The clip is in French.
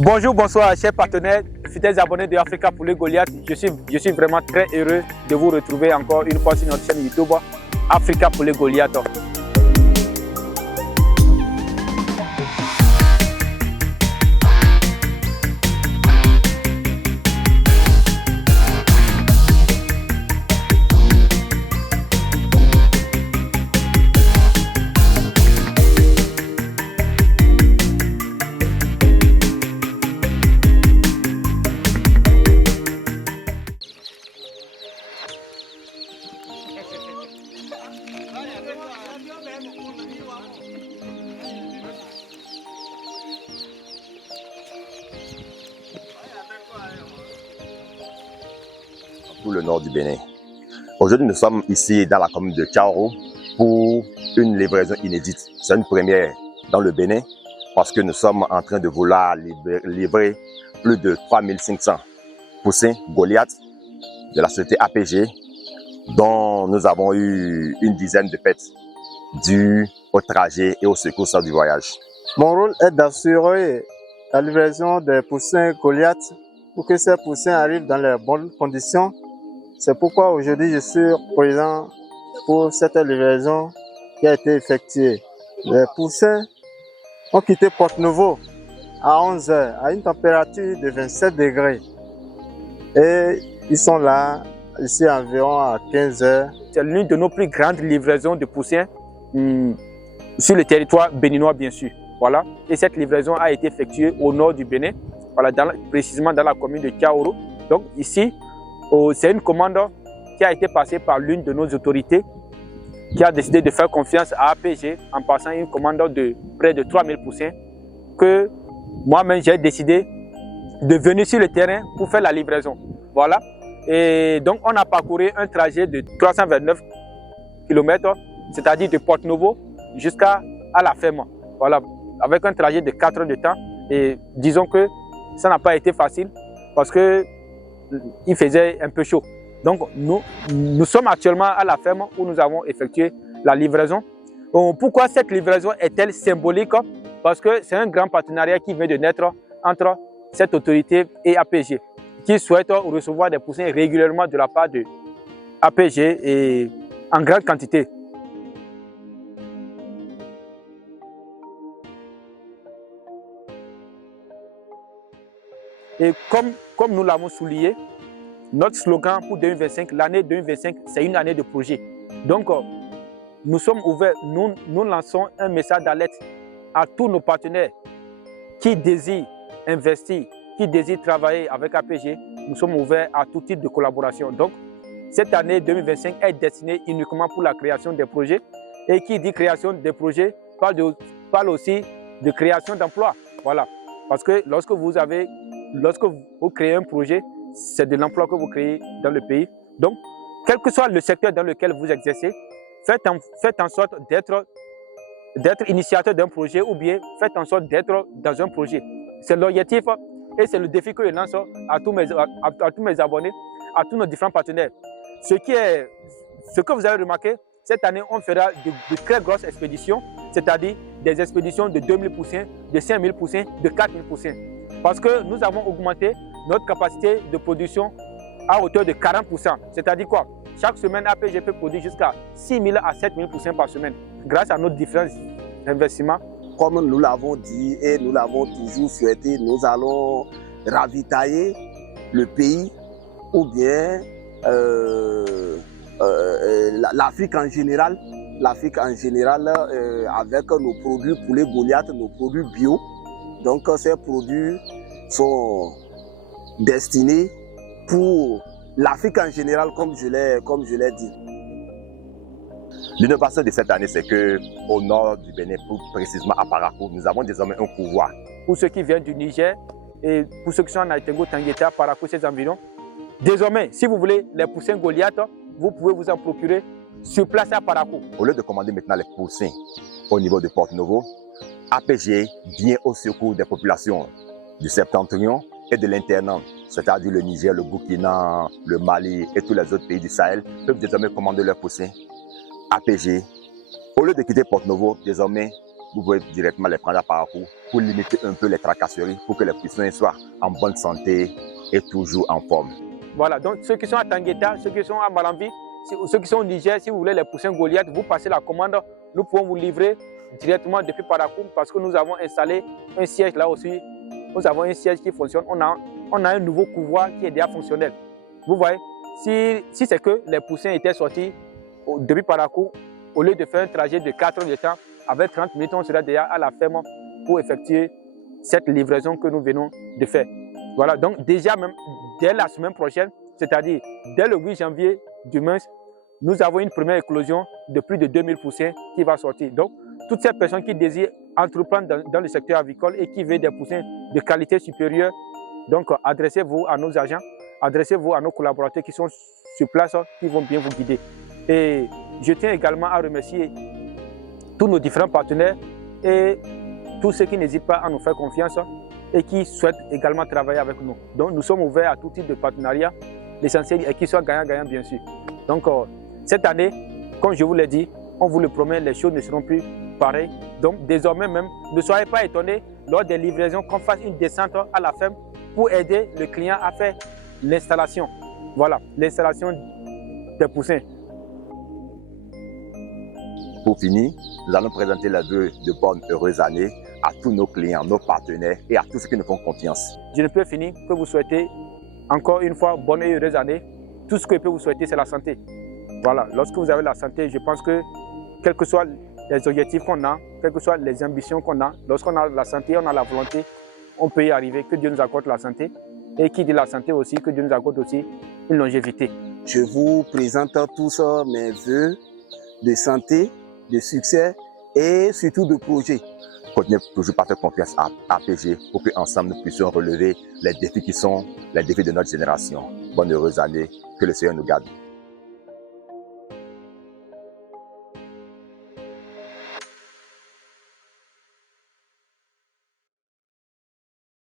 Bonjour, bonsoir, chers partenaires, fidèles abonnés de Africa Poulet Goliath. Je suis vraiment très heureux de vous retrouver encore une fois sur notre chaîne YouTube Africa Poulet Goliath. Tout le nord du Bénin. Aujourd'hui, nous sommes ici dans la commune de Tchaoro pour une livraison inédite. C'est une première dans le Bénin parce que nous sommes en train de vouloir livrer plus de 3500 poussins Goliath de la société APG dont nous avons eu une dizaine de pets dues au trajet et au secours du voyage. Mon rôle est d'assurer la livraison des poussins Goliath pour que ces poussins arrivent dans les bonnes conditions. C'est pourquoi aujourd'hui je suis présent pour cette livraison qui a été effectuée. Les poussins ont quitté Porte-Nouveau à 11 h à une température de 27 degrés. Et ils sont là, ici environ à 15 h. C'est l'une de nos plus grandes livraisons de poussins sur le territoire béninois, bien sûr. Voilà. Et cette livraison a été effectuée au nord du Bénin, voilà, précisément dans la commune de Tchaoro. Donc ici, c'est une commande qui a été passée par l'une de nos autorités qui a décidé de faire confiance à APG en passant une commande de près de 3000 poussins que moi-même j'ai décidé de venir sur le terrain pour faire la livraison. Voilà. Et donc on a parcouru un trajet de 329 km, c'est-à-dire de Porte-Nouveau jusqu'à la ferme. Voilà, avec un trajet de 4 heures de temps. Et disons que ça n'a pas été facile parce que il faisait un peu chaud. Donc nous sommes actuellement à la ferme où nous avons effectué la livraison. Pourquoi cette livraison est-elle symbolique? Parce que c'est un grand partenariat qui vient de naître entre cette autorité et APG, qui souhaite recevoir des poussins régulièrement de la part de APG et en grande quantité. Et comme nous l'avons souligné, notre slogan pour 2025, l'année 2025, c'est une année de projet. Donc, nous sommes ouverts, nous lançons un message d'alerte à tous nos partenaires qui désirent investir, qui désirent travailler avec APG. Nous sommes ouverts à tout type de collaboration. Donc, cette année 2025 est destinée uniquement pour la création des projets. Et qui dit création des projets parle aussi de création d'emplois. Voilà. Parce que lorsque vous créez un projet, c'est de l'emploi que vous créez dans le pays. Donc, quel que soit le secteur dans lequel vous exercez, faites en sorte d'être initiateur d'un projet ou bien faites en sorte d'être dans un projet. C'est l'objectif et c'est le défi que je lance à tous mes abonnés, à tous nos différents partenaires. Ce que vous avez remarqué, cette année, on fera de très grosses expéditions, c'est-à-dire des expéditions de 2000 poussins, de 5000 poussins, de 4000 poussins. Parce que nous avons augmenté notre capacité de production à hauteur de 40%. C'est-à-dire quoi? Chaque semaine, APG peut produire jusqu'à 6000 à 7000 poussins par semaine grâce à nos différents investissements. Comme nous l'avons dit et nous l'avons toujours souhaité, nous allons ravitailler le pays ou bien l'Afrique en général. L'Afrique en général avec nos produits poulet Goliath, nos produits bio. Donc ces produits sont destinés pour l'Afrique en général, comme je l'ai dit. L'innovation de cette année, c'est qu'au nord du Bénin, plus précisément à Parakou, nous avons désormais un pouvoir. Pour ceux qui viennent du Niger et pour ceux qui sont en Aïtengo, Tangueta, Parakou, ces environs, désormais, si vous voulez les poussins Goliath, vous pouvez vous en procurer sur place à Parakou. Au lieu de commander maintenant les poussins au niveau de Porte-Nouveau, APG vient au secours des populations du septentrion et de l'internat, c'est-à-dire le Niger, le Burkina, le Mali et tous les autres pays du Sahel peuvent désormais commander leurs poussins APG. Au lieu de quitter Porte-Nouveau, désormais, vous pouvez directement les prendre à parcours pour limiter un peu les tracasseries, pour que les poussins soient en bonne santé et toujours en forme. Voilà, donc ceux qui sont à Tangueta, ceux qui sont à Malambi, ceux qui sont au Niger, si vous voulez les poussins Goliath, vous passez la commande, nous pouvons vous livrer directement depuis Paracoum parce que nous avons installé un siège là aussi. Nous avons un siège qui fonctionne. On a un nouveau couloir qui est déjà fonctionnel. Vous voyez, si c'est que les poussins étaient sortis depuis Paracoum, au lieu de faire un trajet de 4 heures de temps, avec 30 minutes, on sera déjà à la ferme pour effectuer cette livraison que nous venons de faire. Voilà, donc déjà même dès la semaine prochaine, c'est-à-dire dès le 8 janvier demain, nous avons une première éclosion de plus de 2000 poussins qui va sortir. Donc, toutes ces personnes qui désirent entreprendre dans le secteur avicole et qui veulent des poussins de qualité supérieure, donc adressez-vous à nos agents, adressez-vous à nos collaborateurs qui sont sur place, qui vont bien vous guider. Et je tiens également à remercier tous nos différents partenaires et tous ceux qui n'hésitent pas à nous faire confiance et qui souhaitent également travailler avec nous. Donc nous sommes ouverts à tout type de partenariat, l'essentiel est qu'ils soient gagnants-gagnants bien sûr. Donc cette année, comme je vous l'ai dit, on vous le promet, les choses ne seront plus pareilles. Donc désormais même, ne soyez pas étonnés lors des livraisons qu'on fasse une descente à la ferme pour aider le client à faire l'installation. Voilà, l'installation des poussins. Pour finir, nous allons présenter les vœux de bonnes, heureuses années à tous nos clients, nos partenaires et à tous ceux qui nous font confiance. Je ne peux finir que vous souhaiter encore une fois bonne et heureuse année. Tout ce que je peux vous souhaiter, c'est la santé. Voilà, lorsque vous avez la santé, je pense que quels que soient les objectifs qu'on a, quelles que soient les ambitions qu'on a, lorsqu'on a la santé, on a la volonté, on peut y arriver. Que Dieu nous accorde la santé. Et qui dit la santé aussi, que Dieu nous accorde aussi une longévité. Je vous présente tous mes vœux de santé, de succès et surtout de projet. Continuez toujours par faire confiance à APG pour qu'ensemble nous puissions relever les défis qui sont les défis de notre génération. Bonne heureuse année, que le Seigneur nous garde.